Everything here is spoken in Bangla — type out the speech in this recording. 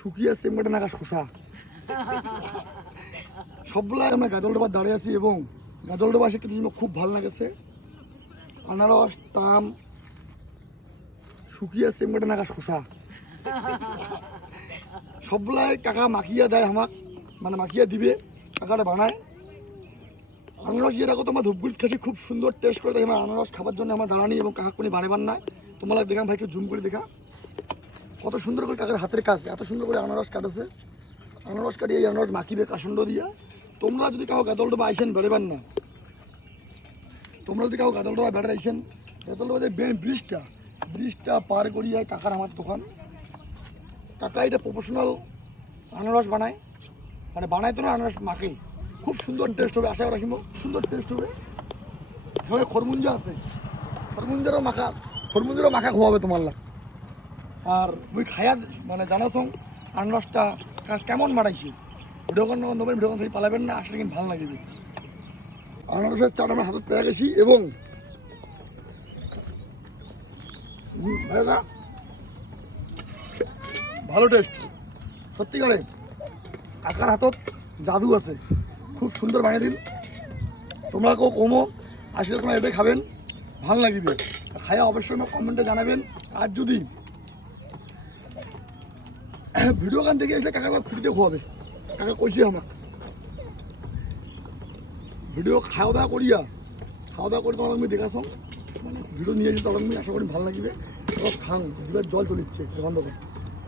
শুকিয়ে চেমকাটা নাকা শোষা সবগুলাই আমরা গাজলডোবার দাঁড়িয়ে আছি এবং গাজলডোবা একটা জিনিস খুব ভালো লাগেছে আনারস টাম শুকিয়ে চেমকাটা নাকা শোষা সবগুলাই কাকা মাখিয়ে দেয় আমাক মানে মাখিয়ে দিবে কাকাটা বানায় আনারস যেরকম তোমার ধূপগুড়ি খেয়েছি খুব সুন্দর টেস্ট করে দেয় আমার আনারস খাবার জন্য আমার দাঁড়ানি এবং কাকা কোনো বানাবার না তোমার দেখাম ভাই একটু জুম করে দেখা কত সুন্দর করে কাকার হাতের কাজ এত সুন্দর করে আনারস কাটেছে আনারস কাটিয়ে এই আনারস মাখিবে কাসন্ড দিয়া তোমরা যদি কাউ গাজলডোবা আইসেন বেড়েবার না তোমরা যদি কাউ গাজলডোবা বেড়ে আইসেন গাজলডোবা যে ব্রিজটা পার করিয়ে কাকার আমার দোকান কাকা এটা প্রফেশনাল আনারস বানায় মানে বানায় তো না আনারস মাখে খুব সুন্দর টেস্ট হবে আশা রাখিব সুন্দর টেস্ট হবে এখানে খরমুঞ্জা আছে খরমুঞ্জারও মাখা খোয়াবে তোমার লাগ আর মুই খায়া মানে জানাসং আনারসটা কেমন মারাইছি ভিডিও কল নেবেন ভিডিও কল থেকে পালাবেন না আসলে কিন্তু ভালো লাগবে আনারসের চাট আমরা হাতে পেয়ে গেছি এবং ভালো টেস্ট সত্যিকারে কাকার হাতত জাদু আছে খুব সুন্দর বানিয়ে দিন তোমরা কেউ কমো আসলে তোমরা এটাই খাবেন ভালো লাগবে খায়া অবশ্যই আমার কমেন্টে জানাবেন আর যদি ভিডিও গান দেখে আসলে কাকা ফ্রিতে খোয়াবে কাকা কইছে আমার ভিডিও খাওয়া দাওয়া করে তোমার আমি দেখাছ মানে ভিডিও নিয়ে এসে তখন আমি আশা করি ভালো লাগবে সব খান জিভের জল চলিচ্ছে বন্ধ করে